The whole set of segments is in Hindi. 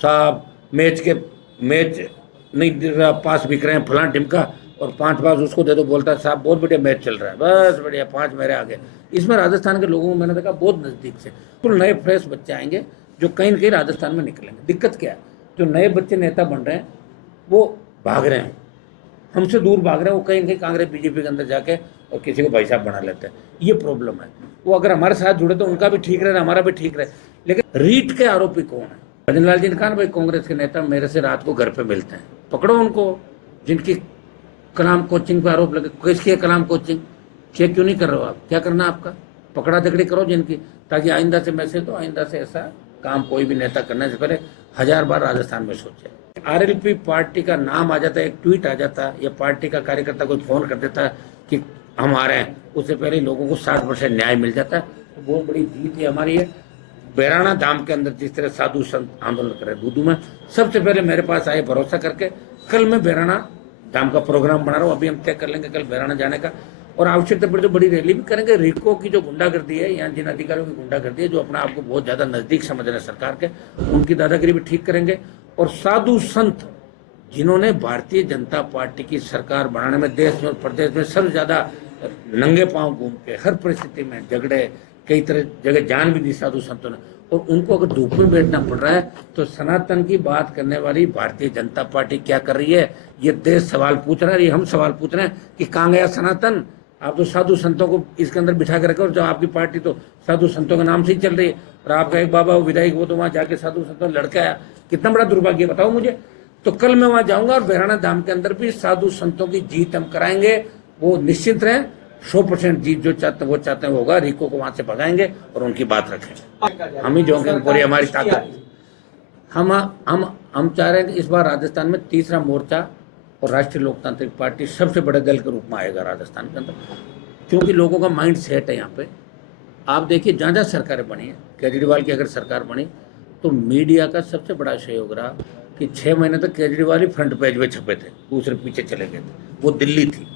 साहब मैच नहीं दिख रहा, पास बिक रहे हैं फलां टिमका, और 5 पास उसको दे दो, बोलता है साहब बहुत बढ़िया मैच चल रहा है, बस बढ़िया 5 मेरे आगे। इसमें राजस्थान के लोगों को मैंने देखा बहुत नज़दीक से तो नए फ्रेश बच्चे आएंगे जो कहीं ना कहीं राजस्थान में निकलेंगे। दिक्कत क्या है, जो नए बच्चे नेता बन रहे हैं वो भाग रहे हैं, हमसे दूर भाग रहे हैं, वो कहीं ना कहीं कांग्रेस बीजेपी के अंदर जाके और किसी को भाई साहब बना लेते हैं। ये प्रॉब्लम है। वो अगर हमारे साथ जुड़े तो उनका भी ठीक रहे, हमारा भी ठीक रहे। लेकिन रीट के आरोपी कौन है? भजन लाल जी ने कहा ना, भाई कांग्रेस के नेता मेरे से रात को घर पे मिलते हैं, पकड़ो उनको। जिनकी कलाम कोचिंग पे आरोप लगे, किसकी है कलाम कोचिंग? चेक क्यों नहीं कर रहे हो आप? क्या करना आपका? पकड़ा दकड़ी करो जिनकी, ताकि आइंदा से मैसेज दो, आइंदा से ऐसा काम कोई भी नेता करने से पहले 1000 बार राजस्थान में सोचे। आरएलपी पार्टी का नाम आ जाता है, एक ट्वीट आ जाता है, या पार्टी का कार्यकर्ता कोई फोन कर देता है कि हम आ रहे हैं, उससे पहले लोगों को 60% न्याय मिल जाता है। तो बहुत बड़ी जीत है हमारी है। बैराणा धाम के अंदर जिस तरह साधु संत आंदोलन कर रहे दूधू में, सबसे पहले मेरे पास आए भरोसा करके। कल मैं बैराणा धाम का प्रोग्राम बना रहा हूँ, अभी हम तय कर लेंगे कल बैराणा जाने का, और आवश्यकता पड़े तो बड़ी रैली भी करेंगे। रिको की जो गुंडागर्दी है, यहाँ जिन अधिकारियों की गुंडागर्दी है, जो अपना आपको बहुत ज्यादा नजदीक समझ रहे हैं सरकार के, उनकी दादागिरी भी ठीक करेंगे। और साधु संत जिन्होंने भारतीय जनता पार्टी की सरकार बनाने में देश में और प्रदेश में सबसे ज्यादा नंगे पांव घूम के हर परिस्थिति में झगड़े, कई तरह जगह जान भी दी साधु संतों ने, और उनको अगर धूप में बैठना पड़ रहा है तो सनातन की बात करने वाली भारतीय जनता पार्टी क्या कर रही है? ये देश सवाल पूछ रहा है, ये हम सवाल पूछ रहे हैं कि कहाँ गया सनातन? आप तो साधु संतों को इसके अंदर बिठा कर रखे, और जो आपकी पार्टी तो साधु संतों के नाम से ही चल रही है, और आपका एक बाबा विधायक वो तो वहां जाके साधु संतों लड़का आया। कितना बड़ा दुर्भाग्य बताओ मुझे। तो कल मैं वहां जाऊंगा और बैराणा धाम के अंदर भी साधु संतों की जीत हम कराएंगे। वो निश्चित रहें, 100% जीत जो चाहते वो चाहते हैं होगा। रिको को वहां से भगाएंगे और उनकी बात रखेंगे। हम ही जो पूरी हमारी ताकत। हम चाह रहे हैं कि इस बार राजस्थान में तीसरा मोर्चा और राष्ट्रीय लोकतांत्रिक पार्टी सबसे बड़े दल के रूप में आएगा राजस्थान के अंदर, क्योंकि लोगों का माइंड सेट है यहाँ पे। आप देखिए जहाँ जहाँ सरकारें बनी है, केजरीवाल की अगर सरकार बनी तो मीडिया का सबसे बड़ा सहयोग रहा कि 6 महीने तक केजरीवाल ही फ्रंट पेज में छपे थे, दूसरे पीछे चले गए थे, वो दिल्ली थी।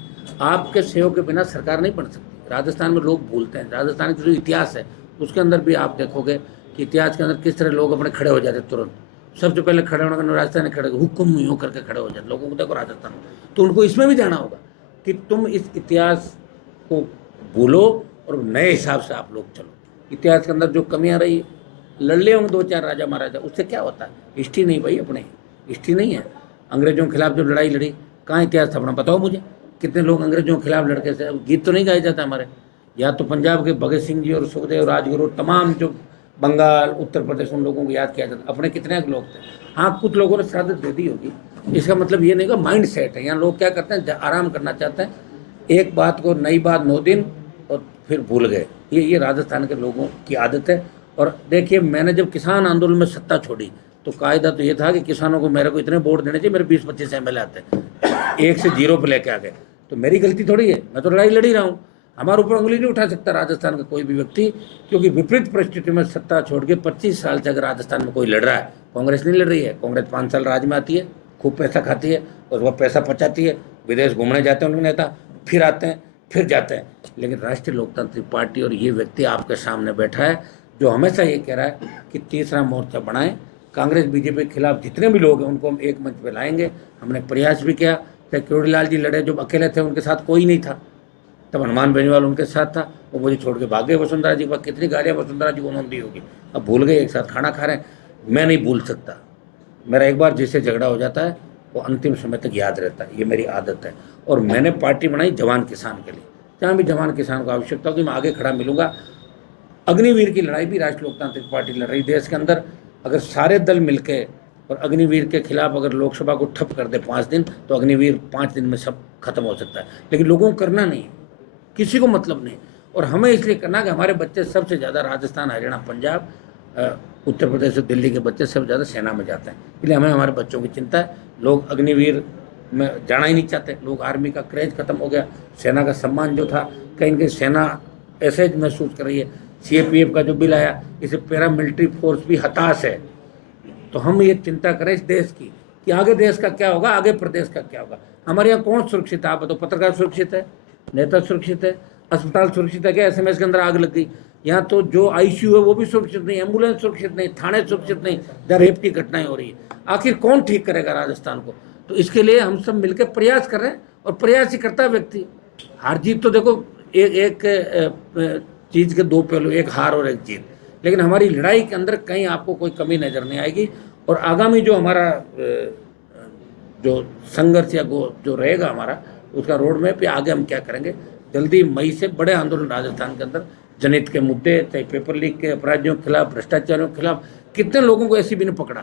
आपके सहयोग के बिना सरकार नहीं बन सकती। राजस्थान में लोग भूलते हैं, राजस्थान का जो इतिहास है उसके अंदर भी आप देखोगे कि इतिहास के अंदर किस तरह लोग अपने खड़े हो जाते तुरंत। सबसे पहले खड़े होने का राजस्थान खड़े हुक्म यूँ करके खड़े हो जाते लोगों को। देखो राजस्थान में तो उनको इसमें भी जाना होगा कि तुम इस इतिहास को भूलो और नए हिसाब से आप लोग चलो। इतिहास के अंदर जो कमियां रही है, लड़ ले होंगे 2-4 राजा महाराजा, उससे क्या होता है? हिस्ट्री नहीं भाई, अपने हिस्ट्री नहीं है। अंग्रेजों के खिलाफ जब लड़ाई लड़ी, कहाँ इतिहास था अपना? बताओ मुझे, कितने लोग अंग्रेजों के खिलाफ लड़के थे? गीत तो नहीं गाए जाते हमारे। या तो पंजाब के भगत सिंह जी और सुखदेव, राजगुरु, तमाम जो बंगाल, उत्तर प्रदेश, उन लोगों को याद किया जाता। अपने कितने लोग थे? हाँ, कुछ लोगों ने शहादत दे दी होगी, इसका मतलब ये नहीं कि माइंड सेट है। यहाँ लोग क्या करते हैं, आराम करना चाहते हैं, एक बात को नई बात 9 दिन और फिर भूल गए। ये राजस्थान के लोगों की आदत है। और देखिए, मैंने जब किसान आंदोलन में सत्ता छोड़ी तो कायदा तो ये था कि किसानों को मेरे को इतने वोट देने चाहिए, मेरे 20-25 MLA आते हैं, 1 से 0 पे लेके आ गए, तो मेरी गलती थोड़ी है, मैं तो लड़ाई लड़ी रहा हूँ। हमारे ऊपर उंगली नहीं उठा सकता राजस्थान का कोई भी व्यक्ति, क्योंकि विपरीत परिस्थिति में सत्ता छोड़ के 25 साल से अगर राजस्थान में कोई लड़ रहा है, कांग्रेस नहीं लड़ रही है। कांग्रेस 5 साल राज में आती है, खूब पैसा खाती है, और वह पैसा पचाती है, विदेश घूमने जाते हैं उनके नेता, फिर आते हैं, फिर जाते हैं। लेकिन राष्ट्रीय लोकतांत्रिक पार्टी और ये व्यक्ति आपके सामने बैठा है जो हमेशा ये कह रहा है कि तीसरा मोर्चा बनाएं, कांग्रेस बीजेपी के खिलाफ जितने भी लोग हैं उनको हम एक मंच पे लाएंगे। हमने प्रयास भी किया, चाहे केवड़ीलाल जी लड़े, जो अकेले थे, उनके साथ कोई नहीं था, तब हनुमान बेनीवाल उनके साथ था, वो मुझे छोड़ के भाग गए वसुंधरा जी के पास। कितनी गालियाँ वसुंधरा जी को उन्होंने दी होगी, अब भूल गए, एक साथ खाना खा रहे हैं। मैं नहीं भूल सकता, मेरा एक बार जिससे झगड़ा हो जाता है वो अंतिम समय तक याद रहता है, ये मेरी आदत है। और मैंने पार्टी बनाई जवान किसान के लिए, जहाँ भी जवान किसान को आवश्यकता होगी मैं आगे खड़ा मिलूंगा। अग्निवीर की लड़ाई भी राष्ट्रीय लोकतांत्रिक पार्टी लड़ रही देश के अंदर। अगर सारे दल मिलके और अग्निवीर के खिलाफ अगर लोकसभा को ठप कर दे 5 दिन, तो अग्निवीर 5 दिन में सब खत्म हो सकता है। लेकिन लोगों को करना नहीं, किसी को मतलब नहीं, और हमें इसलिए करना कि हमारे बच्चे सबसे ज़्यादा राजस्थान, हरियाणा, पंजाब, उत्तर प्रदेश और दिल्ली के बच्चे सबसे ज़्यादा सेना में जाते हैं। इसलिए हमें हमारे बच्चों की चिंता है। लोग अग्निवीर में जाना ही नहीं चाहते, लोग आर्मी का क्रेज खत्म हो गया, सेना का सम्मान जो था, कहीं कहीं सेना ऐसे महसूस कर रही है। CAPF का जो बिल आया, इसे पैरामिलिट्री फोर्स भी हताश है। तो हम ये चिंता करें इस देश की कि आगे देश का क्या होगा, आगे प्रदेश का क्या होगा। हमारे यहाँ कौन सुरक्षित है? आप बताओ, पत्रकार सुरक्षित है? नेता सुरक्षित है? अस्पताल सुरक्षित है क्या? SMS के अंदर आग लग गई, यहाँ तो जो आईसीयू है वो भी सुरक्षित नहीं, एम्बुलेंस सुरक्षित नहीं, थाने सुरक्षित नहीं, जहाँ रेप की घटनाएं हो रही है। आखिर कौन ठीक करेगा राजस्थान को? तो इसके लिए हम सब मिलकर प्रयास कर रहे हैं, और प्रयास ही करता है व्यक्ति। हार जीत तो देखो एक चीज के दो पहलू, एक हार और एक जीत, लेकिन हमारी लड़ाई के अंदर कहीं आपको कोई कमी नजर नहीं आएगी। और आगामी जो हमारा जो संघर्ष या जो रहेगा हमारा, उसका रोड मैप या आगे हम क्या करेंगे, जल्दी मई से बड़े आंदोलन राजस्थान के अंदर, जनहित के मुद्दे, चाहे पेपर लीक के अपराधियों के खिलाफ, भ्रष्टाचारियों के खिलाफ। कितने लोगों को ऐसी भी नहीं पकड़ा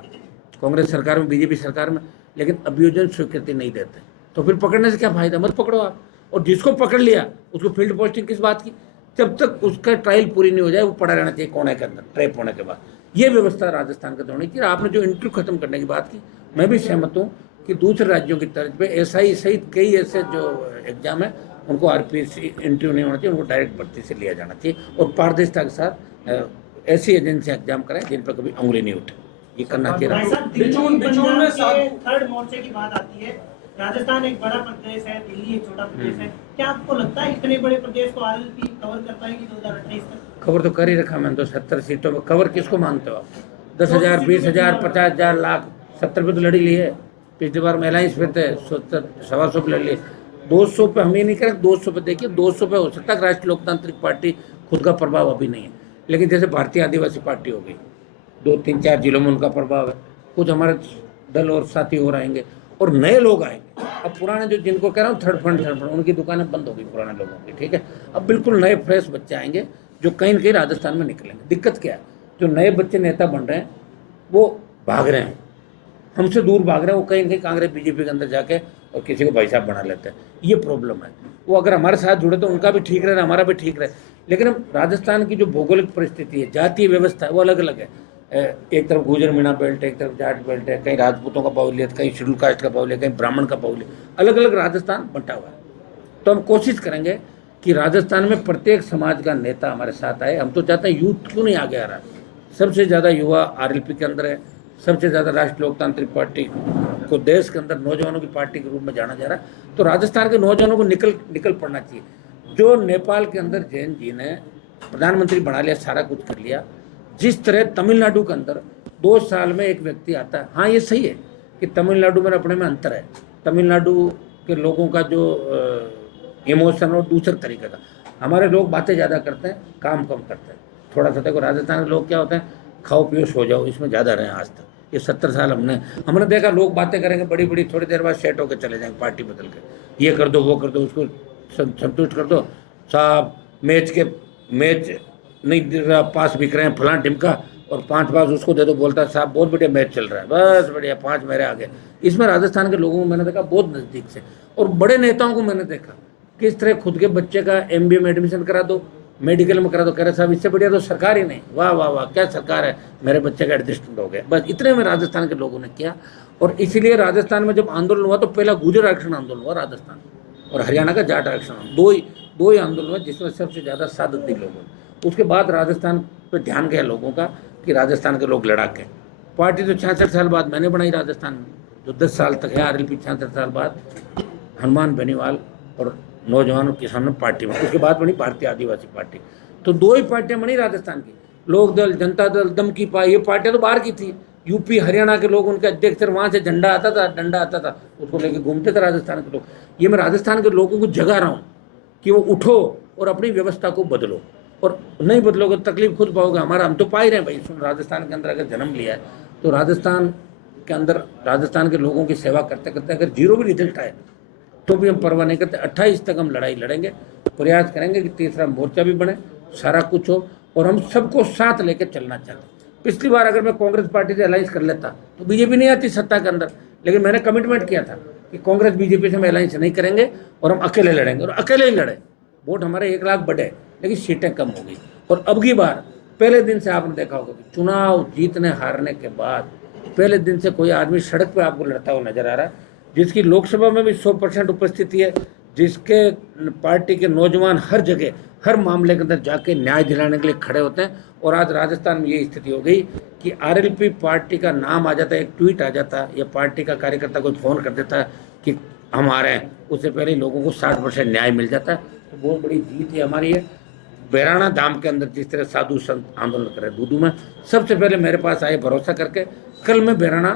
कांग्रेस सरकार में, बीजेपी सरकार में, लेकिन अभियोजन स्वीकृति नहीं देते, तो फिर पकड़ने से क्या फायदा? मत पकड़ो आप। और जिसको पकड़ लिया उसको फील्ड पोस्टिंग किस बात की? जब तक उसका ट्रायल पूरी नहीं हो जाए वो पड़ा रहना चाहिए कोने के अंदर, ट्रैप होने के बाद। ये व्यवस्था राजस्थान के होनी चाहिए। आपने जो इंटरव्यू खत्म करने की बात की, मैं भी सहमत हूँ कि दूसरे राज्यों की तर्ज पे एसआई सहित कई ऐसे जो एग्जाम है उनको आरपीएससी इंटरव्यू नहीं होना चाहिए, उनको डायरेक्ट भर्ती से लिया जाना चाहिए, और पारदर्शिता के साथ ऐसी एजेंसियां एग्जाम कराएं जिन पर कभी उंगली नहीं उठे। ये करना चाहिए। थर्ड मोर्चे की बात आती है, राजस्थान एक बड़ा प्रदेश है, दिल्ली एक छोटा प्रदेश है, क्या आपको लगता है इतने बड़े प्रदेश को आरएलपी कवर कर पाएगी 2028 तक? कवर तो कर ही रखा मैंने तो 70 सीटों में। कवर किसको मानते हो आप? 10,000, 20,000, 50,000, लाख, 70 पे तो लड़ी ली है। पिछली बार में अलायंस पे थे 125 पे लड़ लिए। 200 पे हम ही नहीं करें, 200 पे देखिए, 200 पे हो सकता है राष्ट्रीय लोकतांत्रिक पार्टी खुद का प्रभाव अभी नहीं है, लेकिन जैसे भारतीय आदिवासी पार्टी हो गई, 2-3-4 जिलों में उनका प्रभाव है, कुछ हमारे दल और साथी और आएंगे, और नए लोग आएंगे। अब पुराने जो जिनको कह रहा हूँ थर्ड फंड उनकी दुकानें बंद हो गई पुराने लोगों की, ठीक है। अब बिल्कुल नए फ्रेश बच्चे आएंगे जो कहीं न कहीं राजस्थान में निकलेंगे। दिक्कत क्या है, जो नए बच्चे नेता बन रहे हैं वो भाग रहे हैं, हमसे दूर भाग रहे हैं, वो कहीं न कहीं कांग्रेस बीजेपी के अंदर जाके और किसी को भाई साहब बना लेते हैं। ये प्रॉब्लम है। वो अगर हमारे साथ जुड़े तो उनका भी ठीक रहे, हमारा भी ठीक रहे। लेकिन हम राजस्थान की जो भौगोलिक परिस्थिति है, जातीय व्यवस्था है, वो अलग अलग है। एक तरफ गुजर मीणा बेल्ट है, एक तरफ जाट बेल्ट है, कहीं राजपूतों का बाहुल्य, कहीं शेड्यूल कास्ट का बाहुल्य, कहीं ब्राह्मण का बाहुल्य, अलग अलग राजस्थान बंटा हुआ है। तो हम कोशिश करेंगे कि राजस्थान में प्रत्येक समाज का नेता हमारे साथ आए। हम तो चाहते हैं यूथ क्यों नहीं आगे आ रहा। सबसे ज़्यादा युवा आरएलपी के अंदर है, सबसे ज़्यादा राष्ट्रीय लोकतांत्रिक पार्टी को देश के अंदर नौजवानों की पार्टी के रूप में जाना जा रहा है। तो राजस्थान के नौजवानों को निकल पड़ना चाहिए। जो नेपाल के अंदर जैन जी ने प्रधानमंत्री बना लिया, सारा कुछ कर लिया, जिस तरह तमिलनाडु के अंदर 2 साल में एक व्यक्ति आता है। हाँ, ये सही है कि तमिलनाडु में अपने में अंतर है। तमिलनाडु के लोगों का जो इमोशन और दूसरे तरीके का, हमारे लोग बातें ज़्यादा करते हैं, काम कम करते हैं। थोड़ा सा देखो राजस्थान के लोग क्या होते हैं, खाओ पियो सो जाओ, इसमें ज़्यादा रहे आज तक। ये 70 साल हमने देखा, लोग बातें करेंगे बड़ी बड़ी, थोड़ी देर बाद सेट होकर चले जाएंगे पार्टी बदल के, ये कर दो वो कर दो, उसको संतुष्ट कर दो साहब, मैच नहीं दिख रहा, पास बिक रहे हैं फलां टिमका, और 5 पास उसको दे दो, बोलता है साहब बहुत बढ़िया मैच चल रहा है, बस बढ़िया 5 मेरे आगे। इसमें राजस्थान के लोगों को मैंने देखा बहुत नज़दीक से, और बड़े नेताओं को मैंने देखा किस तरह खुद के बच्चे का MBA में एडमिशन करा दो, मेडिकल में करा दो, कह रहे साहब इससे बढ़िया तो सरकार ही नहीं, वाह वाह वाह क्या सरकार है, मेरे बच्चे का एडजस्टमेंट हो गया। बस इतने में राजस्थान के लोगों ने किया। और इसीलिए राजस्थान में जब आंदोलन हुआ तो पहला गुर्जर आरक्षण आंदोलन हुआ राजस्थान, और हरियाणा का जाट आरक्षण, दो ही आंदोलन हुआ जिसमें सबसे ज़्यादा सादती लोग हुए। उसके बाद राजस्थान पर ध्यान गया लोगों का कि राजस्थान के लोग लड़ाके। पार्टी तो 66 साल बाद मैंने बनाई राजस्थान में, जो 10 साल तक है आरएलपी, 66 साल बाद हनुमान बेनीवाल और नौजवानों किसानों पार्टी में, उसके बाद बनी भारतीय आदिवासी पार्टी। तो 2 ही पार्टियां बनी राजस्थान की, लोक दल, जनता दल, दम की पार्टी। ये पार्टियां तो बाहर की थी, यूपी हरियाणा के लोग उनके अध्यक्ष थे, वहाँ से झंडा आता था, डंडा आता था, उसको लेके घूमते थे राजस्थान के लोग। ये मैं राजस्थान के लोगों को जगा रहा हूँ कि वो उठो और अपनी व्यवस्था को बदलो, और नहीं बदलोगे तकलीफ खुद पाओगे। हम तो पा ही रहे हैं भाई, राजस्थान के अंदर अगर जन्म लिया है तो राजस्थान के अंदर राजस्थान के लोगों की सेवा करते करते अगर 0 भी रिजल्ट आए तो भी हम परवाह नहीं करते। 28 तक हम लड़ाई लड़ेंगे, प्रयास करेंगे कि तीसरा मोर्चा भी बने, सारा कुछ हो, और हम सबको साथ लेकर चलना चाहते हैं। पिछली बार अगर मैं कांग्रेस पार्टी से अलायंस कर लेता तो बीजेपी नहीं आती सत्ता के अंदर, लेकिन मैंने कमिटमेंट किया था कि कांग्रेस बीजेपी से हम अलायंस नहीं करेंगे और हम अकेले लड़ेंगे, और अकेले ही लड़े। वोट हमारे 1 लाख बढ़े, लेकिन सीटें कम हो गई। और अब की बार पहले दिन से आपने देखा होगा कि चुनाव जीतने हारने के बाद पहले दिन से कोई आदमी सड़क पर आपको लड़ता हुआ नजर आ रहा है, जिसकी लोकसभा में भी 100% उपस्थिति है, जिसके पार्टी के नौजवान हर जगह हर मामले के अंदर जाके न्याय दिलाने के लिए खड़े होते हैं। और आज राजस्थान में ये स्थिति हो गई कि आरएलपी पार्टी का नाम आ जाता है, एक ट्वीट आ जाता है, या पार्टी का कार्यकर्ता कोई फ़ोन कर देता है कि हम आ रहे हैं, उससे पहले लोगों को 60% न्याय मिल जाता है। तो बहुत बड़ी जीत है हमारी है। बेराना धाम के अंदर जिस तरह साधु संत आंदोलन कर रहे दूदू में, सबसे पहले मेरे पास आए भरोसा करके, कल मैं बेराना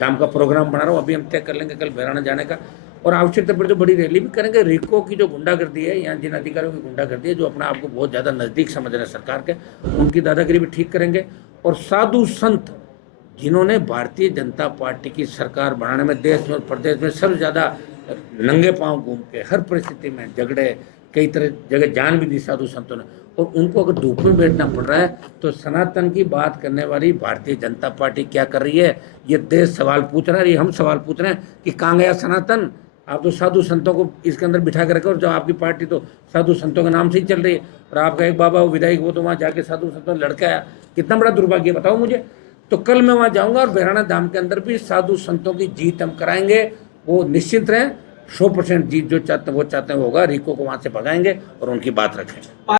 धाम का प्रोग्राम बना रहा हूँ, अभी हम तय कर लेंगे कल बेराना जाने का, और आवश्यकता पड़े तो बड़ी रैली भी करेंगे। रिको की जो गुंडागर्दी है, यहाँ जिन अधिकारियों की गुंडागर्दी है, जो अपने आप को बहुत ज़्यादा नज़दीक समझ रहे हैं सरकार के, उनकी दादागिरी भी ठीक करेंगे। और साधु संत जिन्होंने भारतीय जनता पार्टी की सरकार बनाने में देश में और प्रदेश में सबसे ज़्यादा नंगे पांव घूम के हर परिस्थिति में झगड़े, कई तरह जगह जान भी दी साधु संतों ने, और उनको अगर धूप में बैठना पड़ रहा है तो सनातन की बात करने वाली भारतीय जनता पार्टी क्या कर रही है, ये देश सवाल पूछ रहा है, ये हम सवाल पूछ रहे हैं कि कहाँ गया सनातन। आप तो साधु संतों को इसके अंदर बिठा के रखे, और जो आपकी पार्टी तो साधु संतों के नाम से ही चल रही है, और आपका एक बाबा वो विधायक वो तो वहाँ जाके साधु संतों लड़का आया, कितना बड़ा दुर्भाग्य बताओ मुझे। तो कल मैं वहाँ जाऊँगा और बेराना धाम के अंदर भी साधु संतों की जीत हम कराएंगे, वो निश्चिंत रहें। 100% जीत जो चाहते हैं वो चाहते हैं होगा। रिको को वहाँ से भगाएंगे और उनकी बात रखेंगे।